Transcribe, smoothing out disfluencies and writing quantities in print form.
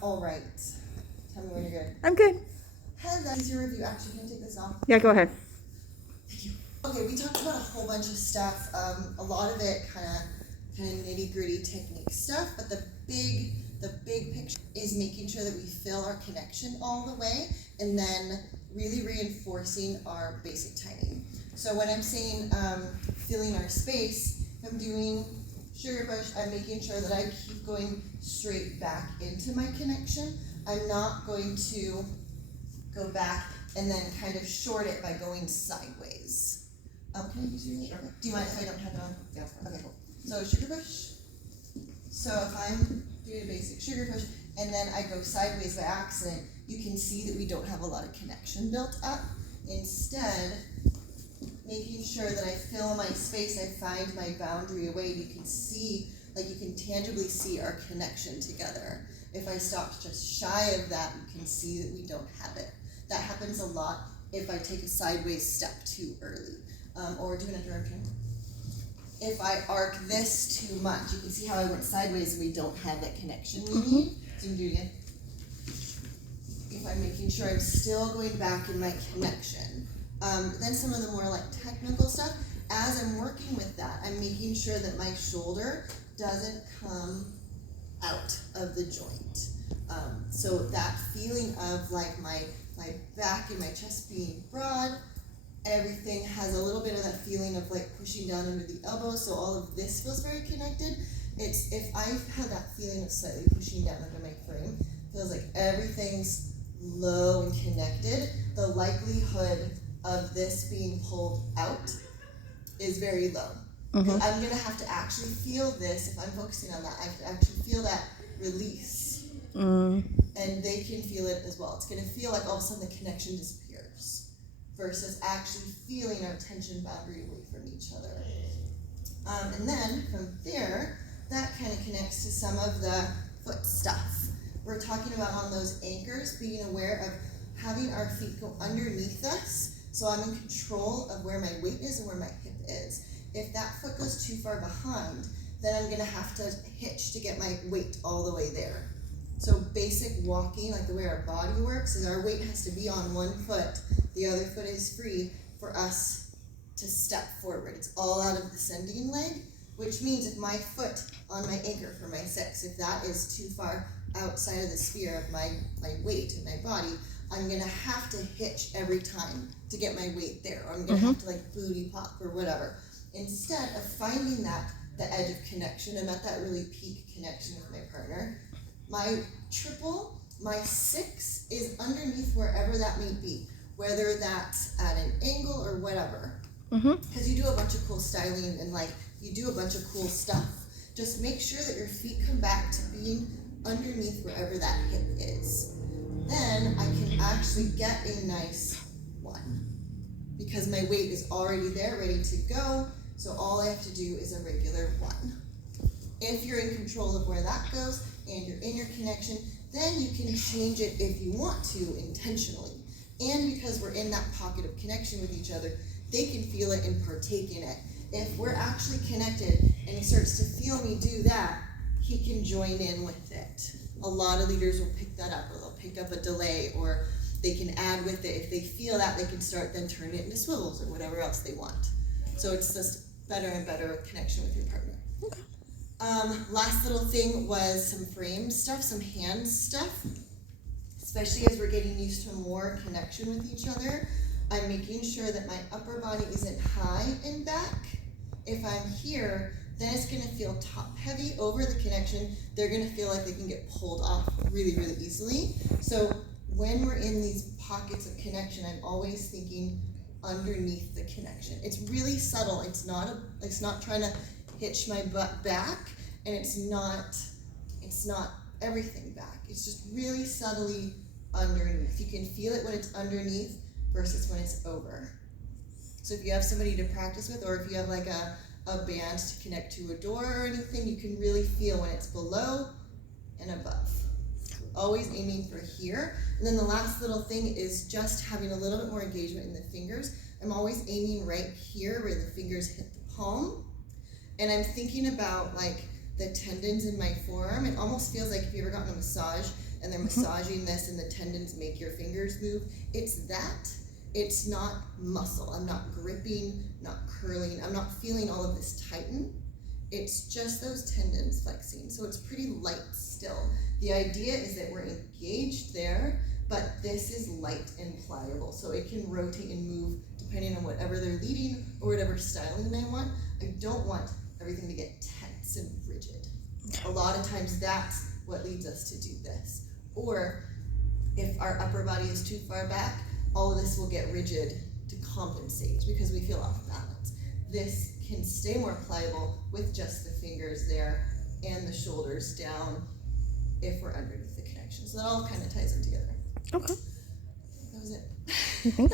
All right. Tell me when you're good. I'm good. Hello, that is your review. Actually, can I take this off? Yeah, go ahead. Thank you. Okay, we talked about a whole bunch of stuff. A lot of it kind of nitty gritty technique stuff, but the big picture is making sure that we feel our connection all the way, and then really reinforcing our basic timing. So when I'm saying filling our space, if I'm doing sugar push, I'm making sure that I keep going straight back into my connection. I'm not going to go back and then kind of short it by going sideways. Can I use your sure. Do you mind if I don't have it on? Yeah. Okay, cool. So sugar push. So if I'm doing a basic sugar push and then I go sideways by accident, you can see that we don't have a lot of connection built up. Instead, making sure that I fill my space, I find my boundary away, you can see, like you can tangibly see our connection together. If I stopped just shy of that, you can see that we don't have it. That happens a lot if I take a sideways step too early, or do an interruption. If I arc this too much, you can see how I went sideways and we don't have that connection we need. So you can do it again. If I'm making sure I'm still going back in my connection. Then some of the more like technical stuff, as I'm working with that, I'm making sure that my shoulder doesn't come out of the joint. So that feeling of like my back and my chest being broad, everything has a little bit of that feeling of like pushing down under the elbow, so all of this feels very connected. It's if I have that feeling of slightly pushing down under my frame, feels like everything's low and connected, the likelihood of this being pulled out is very low. Mm-hmm. I'm going to have to actually feel this. If I'm focusing on that, I have to actually feel that release. And they can feel it as well. It's going to feel like all of a sudden the connection disappears versus actually feeling our tension boundary away from each other. And then from there, that kind of connects to some of the foot stuff. We're talking about on those anchors, being aware of having our feet go underneath us, so I'm in control of where my weight is and where my hip is. If that foot goes too far behind, then I'm going to have to hitch to get my weight all the way there. So basic walking, like the way our body works, is our weight has to be on one foot, the other foot is free for us to step forward. It's all out of the descending leg, which means if my foot on my anchor for my 6, if that is too far outside of the sphere of my weight and my body, I'm going to have to hitch every time to get my weight there. Or I'm going to have to like booty pop or whatever. Instead of finding the edge of connection, I'm at that really peak connection with my partner. My triple, my 6 is underneath wherever that may be, whether that's at an angle or whatever. Because you do a bunch of cool styling and like you do a bunch of cool stuff. Just make sure that your feet come back to being underneath wherever that hip is. Then I can actually get a nice 1 because my weight is already there, ready to go. So all I have to do is a regular 1. If you're in control of where that goes and you're in your connection, then you can change it if you want to intentionally. And because we're in that pocket of connection with each other, they can feel it and partake in it. If we're actually connected and he starts to feel me do that, he can join in with it. A lot of leaders will pick that up, or they'll pick up a delay, or they can add with it. If they feel that, they can start then turn it into swivels or whatever else they want. So it's just better and better connection with your partner. Okay. Last little thing was some frame stuff, some hand stuff, especially as we're getting used to more connection with each other. I'm making sure that my upper body isn't high and back. If I'm here, then it's going to feel top heavy over the connection. They're going to feel like they can get pulled off really, really easily. So when we're in these pockets of connection, I'm always thinking underneath the connection. It's really subtle. It's not trying to hitch my butt back, and it's not everything back. It's just really subtly underneath. You can feel it when it's underneath versus when it's over. So if you have somebody to practice with, or if you have like a band to connect to a door or anything, you can really feel when it's below and above. Always aiming for here. And then the last little thing is just having a little bit more engagement in the fingers. I'm always aiming right here where the fingers hit the palm. And I'm thinking about like the tendons in my forearm. It almost feels like if you ever gotten a massage, and they're massaging this and the tendons make your fingers move. It's that. It's not muscle. I'm not gripping, not curling. I'm not feeling all of this tighten. It's just those tendons flexing. So it's pretty light still. The idea is that we're engaged there, but this is light and pliable. So it can rotate and move depending on whatever they're leading or whatever styling I want. I don't want everything to get tense and rigid. A lot of times that's what leads us to do this. Or if our upper body is too far back, all of this will get rigid to compensate because we feel off balance. This can stay more pliable with just the fingers there and the shoulders down if we're underneath the connection. So that all kind of ties in together. Okay. That was it.